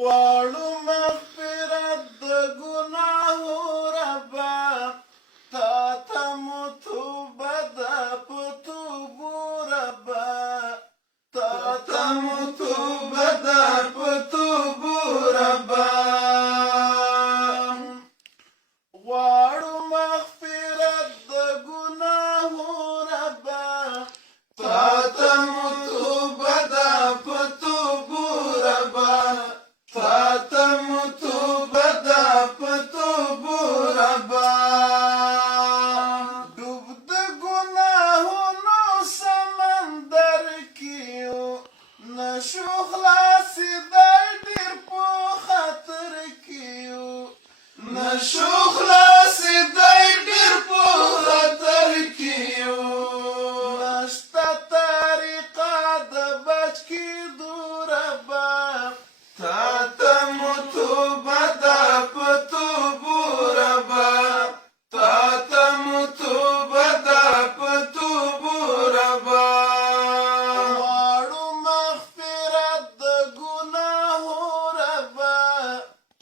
غواړو مغفرت د ګناهو ربه، تا ته مو توبه ده په توبو ربه، تا ته مو توبه ده په توبو ربه. غواړو مغفرت د ګناهو ربه، تا ته مو توبه ده په توبو ربه، تا ته مو توبه ده په توبو ربه. ډوب د ګناهونو سمندر کې یو، نشو خلاصېدی ډېر په خطر کې یو، نشو خلاصېدی ډېر په خطر کې یو. نشته طریقه د بچ کېدو ربه، تا ته مو توبه ده په توبو ربه، تا ته مو توبه ده په توبو ربه. غواړو مغفرت د ګناهو ربه،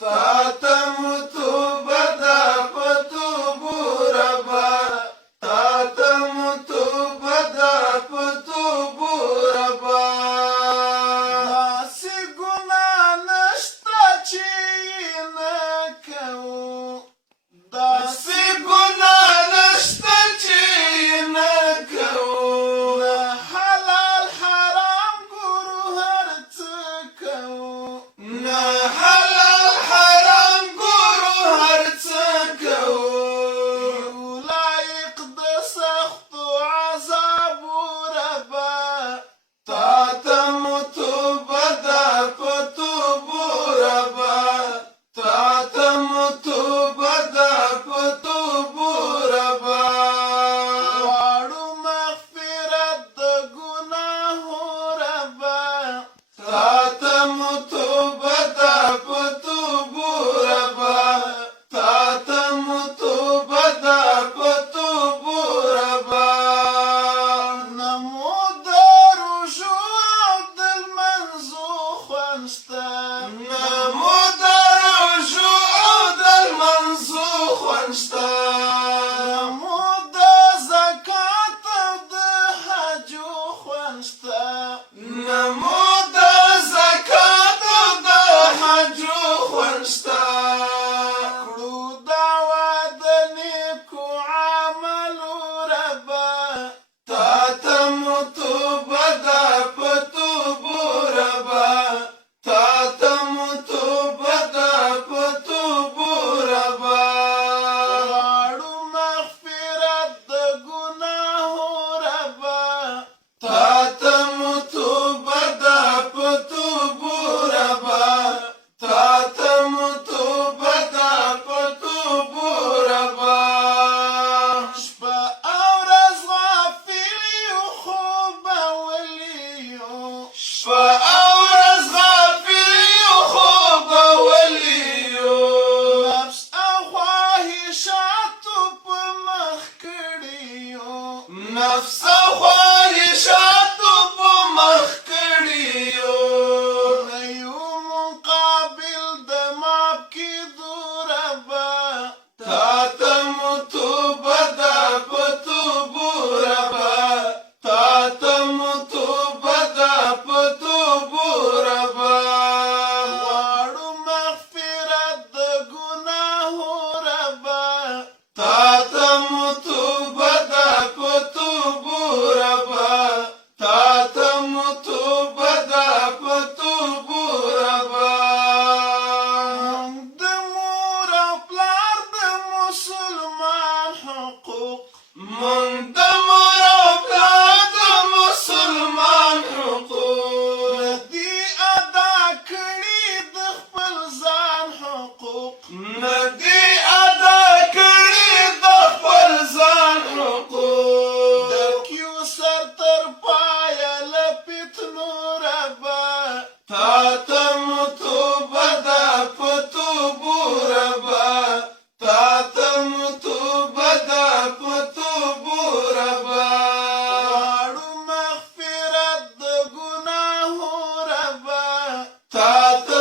تا ته مو توبه ده په توبو ربه، تا ته مو توبه ده په توبو ربه. داسې ګناه نشته چې یې نه کوو، داسې ګناه نشته چې یې نه کوو. نه حلال حرام ګورو هر څه کوو، نه حلال حرام ګورو هر څه کوو. یو لایق د سختو عذابو ربه، تا ته مو توبه ده په توبو ربه، تا ته مو توبه ده په توبو ربه. غواړو مغفرت د ګناهو ربه، تا ته مو توبه ده په توبو ربه، تا ته مو توبه ده په توبو ربه. نه مو د روژو او د لمنځو خوند شته، نه مو د روژو او د لمنځو خوند شته، نه مو د زکات او د حجو خوند شته، نه مو د زکات او د حجو خوند شته. کړو دعوه د نیکو عملو ربه، تا ته مو توبه ده په توبو ربه، تا ته مو توبه ده په توبو ربه. غواړو مغفرت د ګناهو ربه، تا ته مو توبه ده په توبو ربه، تا ته مو توبه ده په توبو ربه. شپه او ورځ غافل یو خوبولی یو، شپه او ورځ غافل یو خوبولی یو. نفس او خواهشاتو په مخ کړي یو، نفس او خواهشاتو په مخ کړي یو. نه یو مقابل د معاف کېدو ربه، تا ته مو توبه ده په توبو ربه، تا ته مو توبه ده په توبو ربه. غواړو مغفرت د ګناهو ربه، تا ته مو توبه ده په توبو ربه، تا ته مو توبه ده په توبو ربه. مونږ د مور او پلار د مسلمان حقوق، مونږ د مور او پلار د مسلمان حقوق، نه دي ادا کړي د خپل ځان حقوق، نه دي ادا کړي د خپل ځان حقوق. ډک یو سر تر پایه له فتنو ربه، تا ته مو توبه ده په توبو ربه، تا ته مو توبه ده په توبو ربه. غواړو مغفرت د ګناهو ربه، تا ته